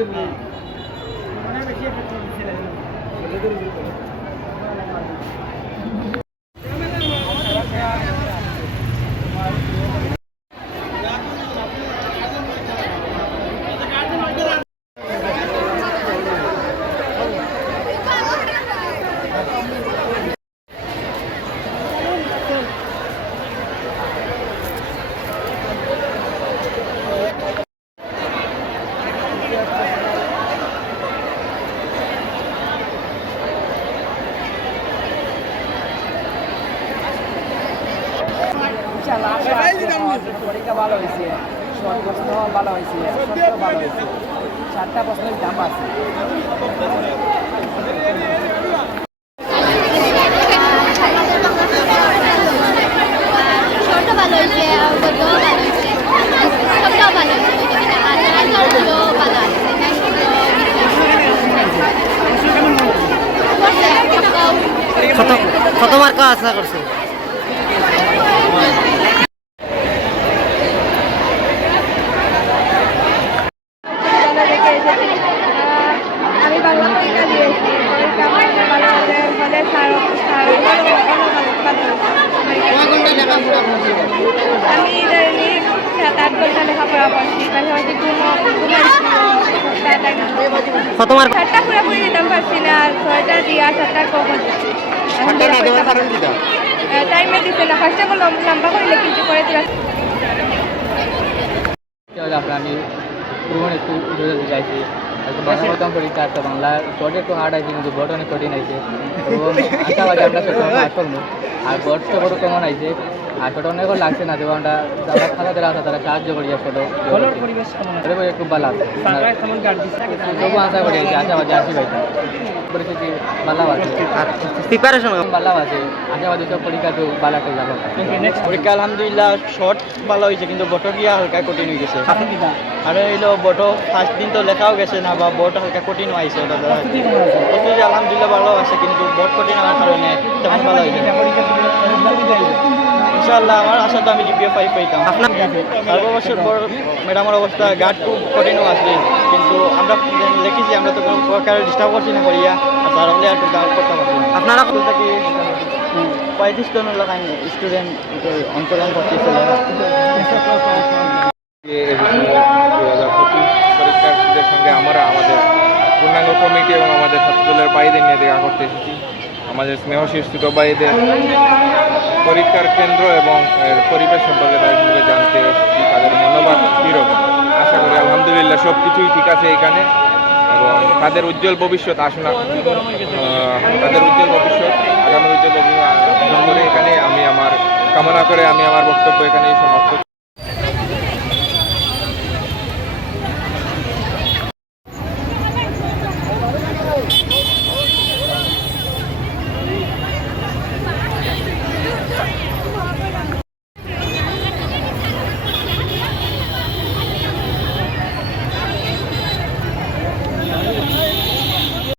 ইনশাআল্লাহ আশা পরীক্ষা ভালো হয়েছে শর্ট প্রশ্ন ভালো হয়েছে ভালো হয়েছে। চারটা প্রশ্নের দাম আছে। কত কত মার্ক আশা করছ বিদ্যালয় থেকে এসেছি আহ, আমি বাংলা পরীক্ষা দিয়েছি পরীক্ষা ভালো হলে ফলে স্যার স্যার আমি দৈনিক সাত আট ঘণ্টা লেখাপড়া করছি। ঘুমো কত মার্ক? সাতটা পুরোপুরি দিতাম পারছি না। আর ছয়টা দিয়া সাতটার কখন? টাইমে দিচ্ছে না ফার্স্টে বললাম লম্বা করলে কিন্তু করে দিলাম তাহলে আপনার আমি পুরোনো একটু বুঝতে চাইছি বাংলা প্রথম পরীক্ষা তো বাংলা বোর্ড একটু হার্ড আছে কিন্তু বোর্ড অনেক কঠিন আছে তো আশাবাদী আমরা ছোটো পাস আর বোর্ড তো বড় কমন আছে ছোটো অনেক লাগছে না দেবো যারা যারা আছে তারা সাহায্য করি ছোটো পরিবেশ খুব ভালো আছে। তবু আশা করি আশাবাদী আসি ভাই। পরিস্থিতি ভালো আছে। প্রিপারেশন ভালো আছে। আশাবাদী সব পরীক্ষা তো ভালো একটা যাব পরীক্ষা আলহামদুলিল্লাহ শর্ট ভালো হয়েছে কিন্তু বটো গিয়া হালকা কঠিন হয়ে গেছে। আর হইল বটো ফার্স্ট দিন তো লেখাও গেছে না বা বোর্ড হালকা কঠিন হয়েছে প্রস্তুতি আলহামদুলিল্লাহ ভালো আছে কিন্তু বোর্ড কঠিন হওয়ার কারণে তেমন ভালো হয়েছে ইনশাআল্লাহ আমার আশা তো আমি জিপিএ ফাইভ পাইতাম সর্ববছর পর ম্যাডামের অবস্থা গার্ড খুব কঠিনও আসলে কিন্তু আমরা লিখেছি আমরা তো কোনো প্রকার ডিস্টার্ব করছি না করিয়া আর তার হলে আর করতে পারছি আপনারা থেকে পঁয়ত্রিশ জন লাগাই স্টুডেন্ট অংশগ্রহণ করতেছে পরীক্ষার্থীদের সঙ্গে আমরা আমাদের পূর্ণাঙ্গ কমিটি এবং আমাদের ছাত্রদলের বাইদের নিয়ে দেখা করতে এসেছি। আমাদের স্নেহশীল ছোট ভাইদের পরীক্ষার কেন্দ্র এবং এর পরিবেশ সম্পর্কে তাদের সঙ্গে জানতে তাদের মনোভাব কীরকম? আশা করি আলহামদুলিল্লাহ সব কিছুই ঠিক আছে এখানে। এবং তাদের উজ্জ্বল ভবিষ্যৎ আসনা তাদের উজ্জ্বল ভবিষ্যৎ, আগামী উজ্জ্বল ভবিষ্যৎ এখানে আমি আমার কামনা করে আমি আমার বক্তব্য এখানেই সমাপ্ত